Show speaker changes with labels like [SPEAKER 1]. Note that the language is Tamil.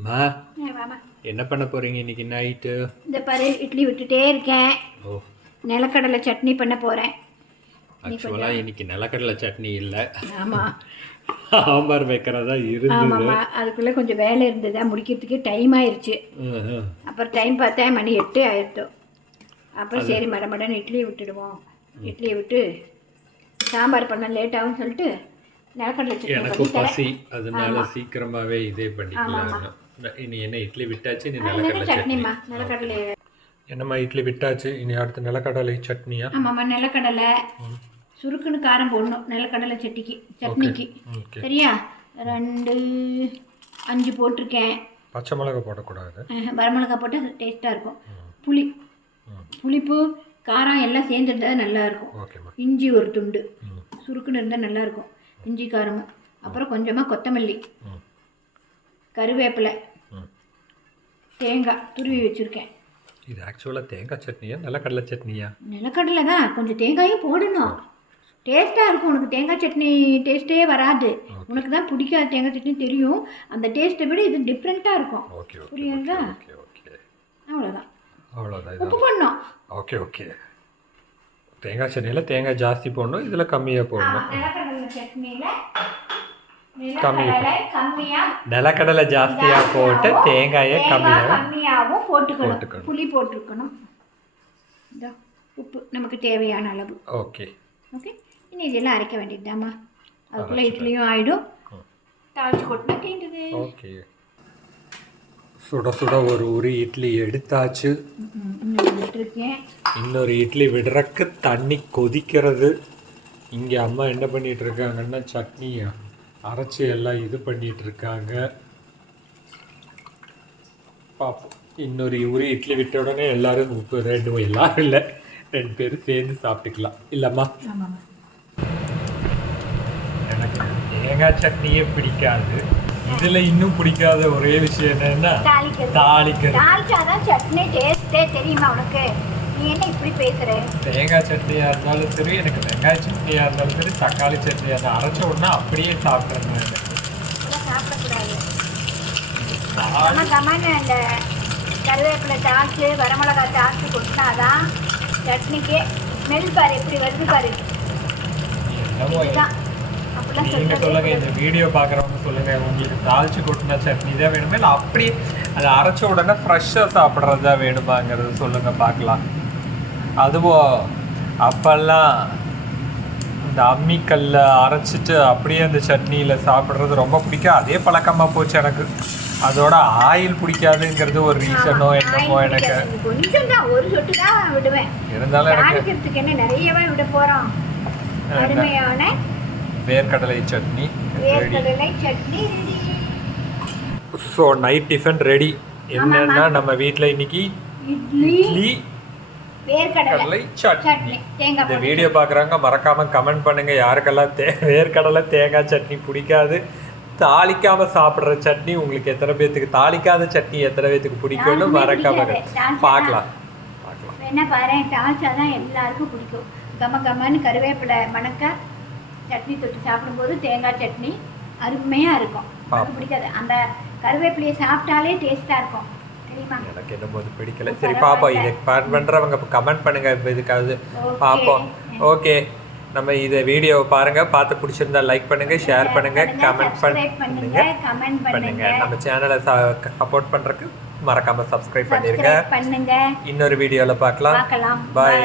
[SPEAKER 1] வாம்மா.
[SPEAKER 2] என்ன பண்ண போறீங்க இன்னைக்கு நைட்டு
[SPEAKER 1] இந்த பாரு இட்லி விட்டுட்டே இருக்கேன்.
[SPEAKER 2] ஓ.
[SPEAKER 1] நிலக்கடலை சட்னி பண்ண போகிறேன்
[SPEAKER 2] ஆக்சுவலாக இன்னைக்கு நிலக்கடலை சட்னி இல்லை.
[SPEAKER 1] ஆமாம்
[SPEAKER 2] சாம்பார் வைக்கிறதா இருந்தது.
[SPEAKER 1] அதுக்குள்ளே கொஞ்சம் வேலை இருந்ததா முடிக்கிறதுக்கு டைம் ஆயிடுச்சு
[SPEAKER 2] ம், ம்.
[SPEAKER 1] அப்புறம் டைம் பார்த்தா மணி எட்டு ஆயிடுத்து. அப்புறம் சரி மடமடன் இட்லியை விட்டுடுவோம். இட்லியை விட்டு சாம்பார் பண்ண லேட் ஆகும்னு சொல்லிட்டு நிலக்கடலை சட்னி
[SPEAKER 2] எனக்கும்
[SPEAKER 1] பண்ணி
[SPEAKER 2] பசி. அதனால சீக்கிரமாவே இதே பண்ணிக்கலாம் இனி என்ன இட்லி விட்டாச்சு இனி
[SPEAKER 1] தரேன்
[SPEAKER 2] நிலக்கடலை சட்னி.
[SPEAKER 1] சட்னிம்மா நிலக்கடலை.
[SPEAKER 2] என்னம்மா இட்லி விட்டாச்சு இனி அடுத்து நிலக்கடலை சட்னியா?
[SPEAKER 1] ஆமாம்மா நிலக்கடலை. சுருக்குன்னு காரம் போடணும் நிலக்கடலை சட்னிக்கு சட்னிக்கு. சரியா? ரெண்டு அஞ்சு போட்டிருக்கேன்.
[SPEAKER 2] பச்சை மிளகா போடக்கூடாது.
[SPEAKER 1] வரமிளகா போட்டால் டேஸ்ட்டாக இருக்கும். புளி. புளிப்பு காரம் எல்லாம் சேர்ந்துருந்தா நல்லா இருக்கும். இஞ்சி ஒரு துண்டு. சுருக்குன்னு இருந்தால் நல்லா இருக்கும். இஞ்சி காரமும். அப்புறம் கொஞ்சமாக கொத்தமல்லி. கருவேப்பிலை. தேங்காய் துருவி வச்சுருக்கேன்.
[SPEAKER 2] இது ஆக்சுவலாக தேங்காய் சட்னியா? நிலக்கடலை சட்னியா?
[SPEAKER 1] நிலக்கடலை தான். கொஞ்சம் தேங்காயும் போடணும். டேஸ்ட்டாக இருக்கும். உனக்கு தேங்காய் சட்னி டேஸ்ட்டே வராது. உனக்கு தான் பிடிக்காத தேங்காய் சட்னி தெரியும். அந்த டேஸ்ட்டை விட இது டிஃப்ரெண்ட்டாக இருக்கும்.
[SPEAKER 2] ஓகே
[SPEAKER 1] அவ்வளோதான்
[SPEAKER 2] அவ்வளோதான்
[SPEAKER 1] உப்பு
[SPEAKER 2] இதான்
[SPEAKER 1] பண்ணணும்
[SPEAKER 2] ஓகே ஓகே தேங்காய் சட்னியில் தேங்காய் ஜாஸ்தி போடணும். இதில் கம்மியாக போடணும்.
[SPEAKER 1] சட்னியில்
[SPEAKER 2] கம்மி.
[SPEAKER 1] நிலக்கடலை
[SPEAKER 2] ஜாஸ்தியாக போட்டு தேங்காயை
[SPEAKER 1] தேங்காய்
[SPEAKER 2] கம்மியாக
[SPEAKER 1] கம்மியாகவும் போட்டுக்கணும்.
[SPEAKER 2] போட்டுக்கணும்.
[SPEAKER 1] புளி போட்டிருக்கணும். உப்பு நமக்கு தேவையான அளவு.
[SPEAKER 2] ஓகே.
[SPEAKER 1] ஓகே? இனி இதெல்லாம் அரைக்க வேண்டியதுதாம்மா. அதுக்குள்ளே இட்லியும் ஆகிடும் தாளிச்சு கொட்டினா தீண்டுது
[SPEAKER 2] ஓகே. சுட சுட ஒரு உரி இட்லி எடுத்தாச்சு. இன்னொரு இட்லி விடுறக்கு தண்ணி கொதிக்கிறது. இங்கே அம்மா என்ன பண்ணிட்டு இருக்காங்கன்னா சட்னி அரைச்சி எல்லாம் இது பண்ணிட்டு இருக்காங்க பார்ப்போம் இன்னொரு உரி இட்லி விட்ட உடனே எல்லாரும் உப்பு ரெண்டு எல்லாரும் இல்லை. ரெண்டு பேரும் சேர்ந்து சாப்பிட்டுக்கலாம். இல்லைம்மா? எனக்கு தேங்காய் சட்னியே பிடிக்காது. இதில் இன்னும் பிடிக்காத ஒரே விஷயம் என்னன்னா
[SPEAKER 1] தாளிக்கிறது.
[SPEAKER 2] தாளிக்கிறது.
[SPEAKER 1] சட்னி டேஸ்ட்டே தெரியுமா உனக்கு? நீ என்ன இப்படி பேசுகிற
[SPEAKER 2] தேங்காய் சட்னியாக இருந்தாலும் சரி எனக்கு வெங்காய சட்னியாக இருந்தாலும் சரி தக்காளி சட்னியாக இருந்தாலும் அரைச்ச உடனே அப்படியே சாப்பிட்றேன்
[SPEAKER 1] சாப்பிடக்கூடாது. நம்ம கம்மன்னு அந்த கருவேப்பிலை தாளிச்சு வரமிளகா தாளிச்சு கொட்டினாதான் சட்னிக்கு ஸ்மெல் பாரு எப்படி வருது பாரு.
[SPEAKER 2] நீங்க சொல்லுங்க இந்த வீடியோ பார்க்குறவங்க சொல்லுங்க உங்களுக்கு தாளிச்சு கொட்டின சட்னி தான் வேணுமா? இல்லை அப்படியே அதை அரைச்ச உடனே ஃப்ரெஷ்ஷாக சாப்பிட்றது தான் வேணுமாங்கிறது சொல்லுங்க பார்க்கலாம். அதுவும் அப்பெல்லாம் இந்த அம்மிக்கல்ல அரைச்சிட்டு அப்படியே அந்த சட்னியில் சாப்பிட்றது ரொம்ப பிடிக்கும். அதே பழக்கமாக போச்சு எனக்கு. அதோட ஆயில் பிடிக்காதுங்கிறது ஒரு ரீசனோ என்னமோ எனக்கு.
[SPEAKER 1] கொஞ்சம் தான் ஒரு சொட்டு தான் விடுவேன்.
[SPEAKER 2] இருந்தாலும் எனக்கு
[SPEAKER 1] என்ன நிறையவே விட போறோம். அருமையான
[SPEAKER 2] வேர்க்கடலை சட்னி
[SPEAKER 1] வேர்க்கடலை chutney
[SPEAKER 2] so night tiffin ready. என்னன்னா நம்ம வீட்டில் இன்னைக்கு
[SPEAKER 1] இட்லி வேர்க்கடலை.
[SPEAKER 2] கடலை சட்னி. இந்த. வீடியோ பார்க்குறவங்க மறக்காம கமெண்ட் பண்ணுங்க. யாருக்கெல்லாம் தே வேர்க்கடலை தேங்காய் சட்னி பிடிக்காது தாளிக்காம சாப்பிட்ற சட்னி உங்களுக்கு எத்தனை பேர்த்துக்கு தாளிக்காத சட்னி எத்தனை பேர்த்துக்கு பிடிக்கும்னு மறக்காம பார்க்கலாம்.
[SPEAKER 1] என்ன பாரு தாளிச்சா தான் எல்லாருக்கும் பிடிக்கும். கம கமன்னு கருவேப்பிலை மணக்க சட்னி தொட்டு சாப்பிடும்போது தேங்காய் சட்னி அருமையாக இருக்கும். பிடிக்காது. அந்த கருவேப்பிலையை சாப்பிட்டாலே டேஸ்ட்டாக இருக்கும்.
[SPEAKER 2] எனக்கு என்னமோ அது பிடிக்கல. சரி பாப்போம். இதை பண்றவங்க கமெண்ட் பண்ணுங்க. இப்ப இதுக்காவது பார்ப்போம் ஓகே நம்ம இதை வீடியோவை பாருங்க. பார்த்து பிடிச்சிருந்தா லைக் பண்ணுங்க ஷேர் பண்ணுங்க கமெண்ட்
[SPEAKER 1] பண்ணுங்க
[SPEAKER 2] பண்ணுங்க.
[SPEAKER 1] கமெண்ட்
[SPEAKER 2] பண்ணுங்க.
[SPEAKER 1] பண்ணுங்க.
[SPEAKER 2] நம்ம சேனலை சப்போர்ட் பண்றதுக்கு மறக்காம சப்ஸ்கிரைப் பண்ணிருங்க.
[SPEAKER 1] பண்ணுங்க.
[SPEAKER 2] இன்னொரு வீடியோல பார்க்கலாம்.
[SPEAKER 1] பாய்